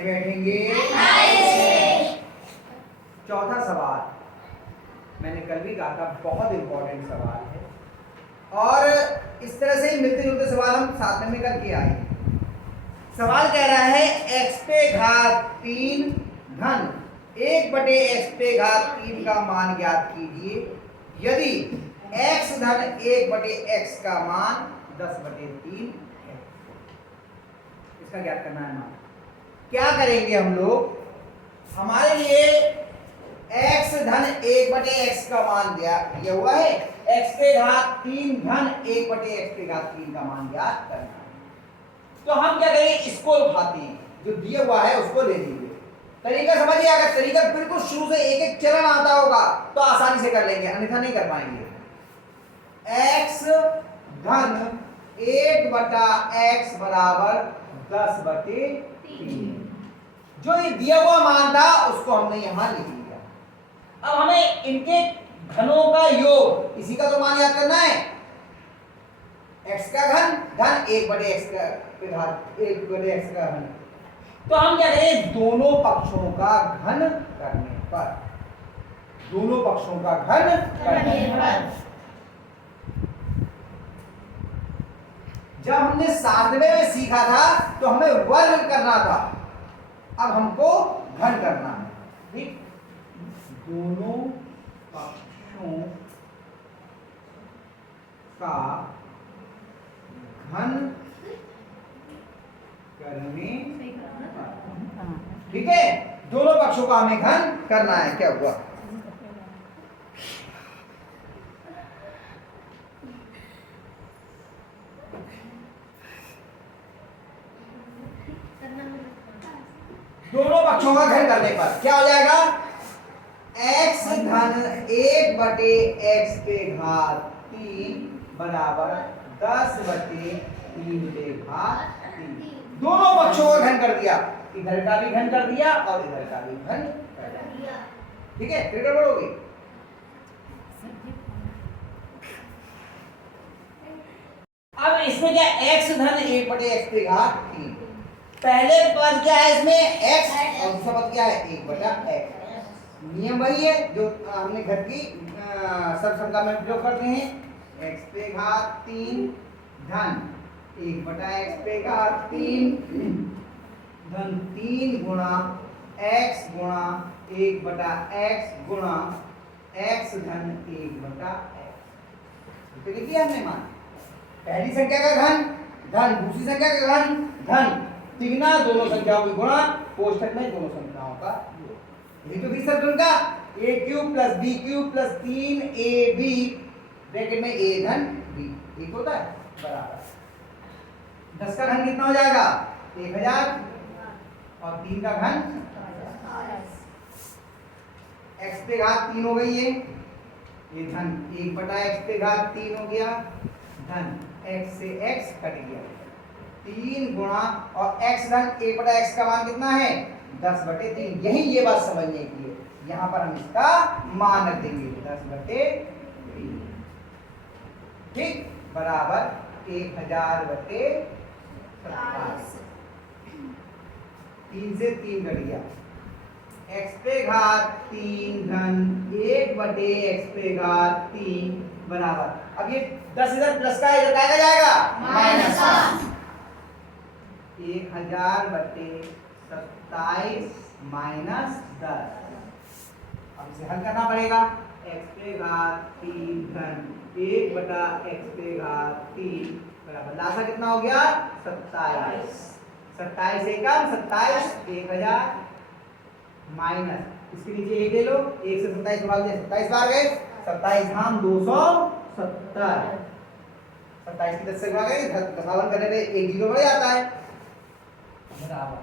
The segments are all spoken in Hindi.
कैसे बैठेंगे? चौथा सवाल मैंने कल भी कहा था, बहुत इंपॉर्टेंट सवाल है और इस तरह से ही मिलते जुलते सवाल हम साथ में करके आए। सवाल कह रहा है x पे घात 3 धन 1/x पे घात 3 का मान ज्ञात कीजिए यदि x धन 1/x का मान 10/3 है। इसका ज्ञात करना है मान। क्या करेंगे हम लोग? हमारे लिए x धन 1/x का मान दिया हुआ है, x पे घात 3 धन 1/x पे घात 3 का मान ज्ञात करना है। तो हम क्या करेंगे? इसको उठाते हैं, जो दिया हुआ है उसको ले लीजिए। तरीका समझिए, अगर तरीका बिल्कुल शुरू से एक एक चरण आता होगा तो आसानी से कर लेंगे, अन्यथा नहीं कर पाएंगे। x धन 1/x बराबर 10/3। जो ये दिया हुआ मान था उसको हमने यहां लिख लिया। अब हमें इनके घनों का योग, इसी का तो मान याद करना है। x का घन धन 1/x का घात 1/x का घन। तो हम क्या करें? दोनों पक्षों का घन करने पर, दोनों पक्षों का घन करने पर, जब हमने 7वें में सीखा था तो हमें वर्ग करना था, अब हमको घन करना है। ठीक, दोनों पक्षों का घन करने, ठीक है, दोनों पक्षों का हमें घन करना है। क्या हुआ? दोनों पक्षों का घन करने पर क्या हो जाएगा? x धन 1/x पे घात 3 बराबर 10/3 पे घात 3। दोनों पक्षों का घन कर दिया, इधर का भी घन कर दिया और इधर का भी घन कर दिया। ठीक है, फिर गड़बड़ होगी। अब इसमें क्या? x धन 1/x पे घात 3। पहले पद क्या है इसमें? x और दूसरा पद क्या है? 1/x। नियम वही है जो हमने घर की सर्वसंख्या में प्रयोग करते हैं। x पे घात 3 धन 1/x पे घात 3 धन 3 गुणा x गुणा 1/x गुणा x धन 1/x। तो लिख दिया हमने मान। पहली संख्या का घन धन, दूसरी संख्या का घन धन, तिगुना दोनों संख्याओं की गुणा, कोष्ठक में दोनों संख्याओं का योग। ये तो थी सर उनका a³ + b³ + 3ab ब्रैकेट में a धन b, ठीक होता है, बराबर 10 का घन कितना हो जाएगा? 1000 और 3 का घन x पे घात 3 हो गई है, ये धन 1/x पे घात 3 हो गया, धन x से x कट गया, 3 गुणा और x धन 1/x का मान कितना है? 10/3। यही ये बात समझने की है, यहां पर हम इसका मान रख देंगे 10/3। ठीक, बराबर 1000/27। 3 से 3 कट गया, x पे घात 3 धन 1/x पे घात 3 बराबर, अब ये 10 इधर प्लस का इधर क्या जाएगा? माइनस का। 1000/27 माइनस 10। अब इसे हल करना पड़ेगा। x पे घात 3 धन 1/x पे घात 3 बराबर लासा कितना हो गया? 27। 27 एकम 27, 1000 माइनस इसके नीचे 1 ले लो, 1 से 27 भाग दे, 27 बार गए, 27 धाम 270। 27 की 10 से भाग गए, दशावन करने पे 1 जीरो बढ़ जाता है, बराबर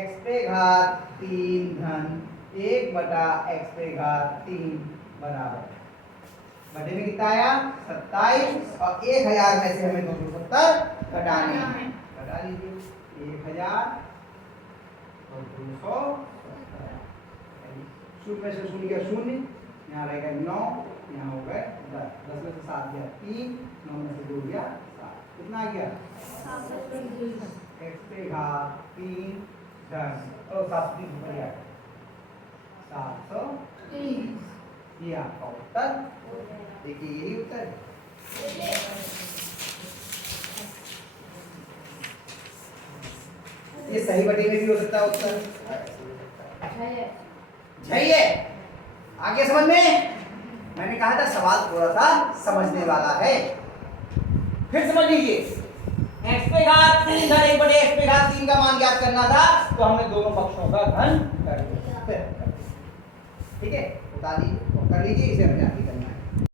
x पे घात 3 धन 1/x पे घात 3 बराबर बटे में कितना आया? 27 और 1000 में से हमें 270 घटाने हैं, घटा लीजिए 1000 और 270। शून्य से शून्य गया शून्य, यहाँ रहेगा 9, यहाँ हो गए 10, 10 में से 7 गया 3, 9 में से 2 गया 7, कितना आ गया? x पे घात 3 धन और 730 बढ़िया 730 ये आपका उत्तर। देखिए यही उत्तर है। ये सही बटे में भी हो सकता है उत्तर। चाहिए आगे समझ में। मैंने कहा था सवाल थोड़ा सा समझने वाला है। फिर समझ लीजिए x पे घात 3 धन 1 बटे x पे घात 3 का मान ज्ञात करना था तो हमने दोनों पक्षों का घन कर दिया। ठीक है, बता दीजिए कर लीजिए, इसे हम जाती करेंगे।